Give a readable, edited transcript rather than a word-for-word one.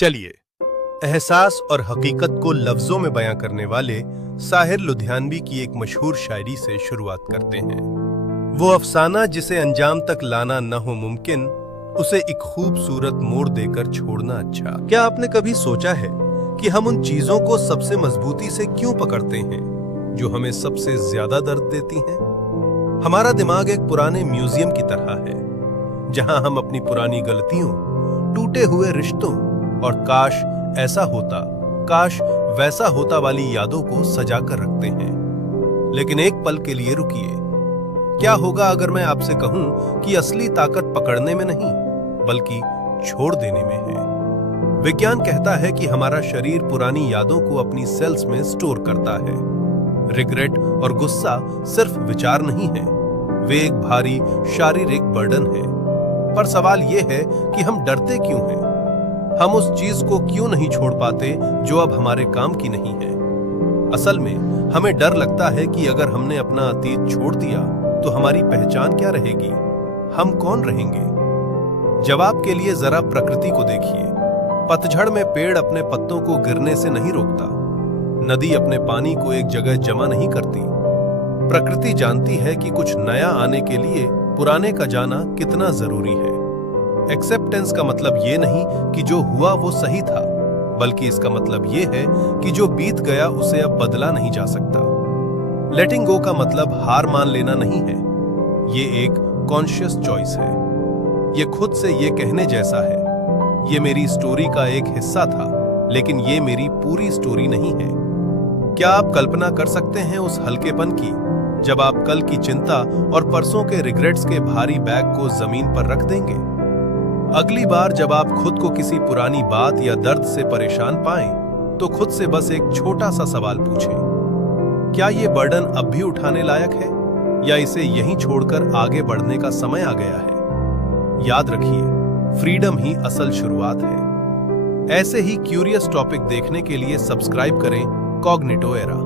चलिए एहसास और हकीकत को लफ्जों में बयां करने वाले साहिर लुधियानवी की एक मशहूर शायरी से शुरुआत करते हैं। वो अफसाना जिसे अंजाम तक लाना न हो मुमकिन, उसे एक खूबसूरत मोड़ देकर छोड़ना अच्छा। क्या आपने कभी सोचा है कि हम उन चीजों को सबसे मजबूती से क्यों पकड़ते हैं जो हमें सबसे ज्यादा दर्द देती हैं? हमारा दिमाग एक पुराने म्यूजियम की तरह है जहां हम अपनी पुरानी गलतियों, टूटे हुए रिश्तों और काश ऐसा होता, काश वैसा होता वाली यादों को सजा कर रखते हैं। लेकिन एक पल के लिए रुकिए। क्या होगा अगर मैं आपसे कहूं कि असली ताकत पकड़ने में नहीं बल्कि छोड़ देने में है? विज्ञान कहता है कि हमारा शरीर पुरानी यादों को अपनी सेल्स में स्टोर करता है। रिग्रेट और गुस्सा सिर्फ विचार नहीं है, वे एक भारी शारीरिक बर्डन है। पर सवाल यह है कि हम डरते क्यों हैं? हम उस चीज को क्यों नहीं छोड़ पाते जो अब हमारे काम की नहीं है? असल में हमें डर लगता है कि अगर हमने अपना अतीत छोड़ दिया तो हमारी पहचान क्या रहेगी, हम कौन रहेंगे? जवाब के लिए जरा प्रकृति को देखिए। पतझड़ में पेड़ अपने पत्तों को गिरने से नहीं रोकता, नदी अपने पानी को एक जगह जमा नहीं करती। प्रकृति जानती है कि कुछ नया आने के लिए पुराने का जाना कितना जरूरी है। एक्सेप्टेंस का मतलब ये नहीं कि जो हुआ वो सही था, बल्कि इसका मतलब ये है कि जो बीत गया उसे अब बदला नहीं जा सकता। लेटिंग गो का मतलब हार मान लेना नहीं है, ये एक कॉन्शियस चॉइस है। ये खुद से ये कहने जैसा है, ये मेरी स्टोरी का एक हिस्सा था, लेकिन ये मेरी पूरी स्टोरी नहीं है। क्या आप कल्पना कर सकते हैं उस हल्केपन की जब आप कल की चिंता और परसों के रिग्रेट्स के भारी बैग को जमीन पर रख देंगे? अगली बार जब आप खुद को किसी पुरानी बात या दर्द से परेशान पाएं, तो खुद से बस एक छोटा सा सवाल पूछें, क्या ये बर्डन अब भी उठाने लायक है या इसे यहीं छोड़कर आगे बढ़ने का समय आ गया है? याद रखिए, फ्रीडम ही असल शुरुआत है। ऐसे ही क्यूरियस टॉपिक देखने के लिए सब्सक्राइब करें कॉग्निटो एरा।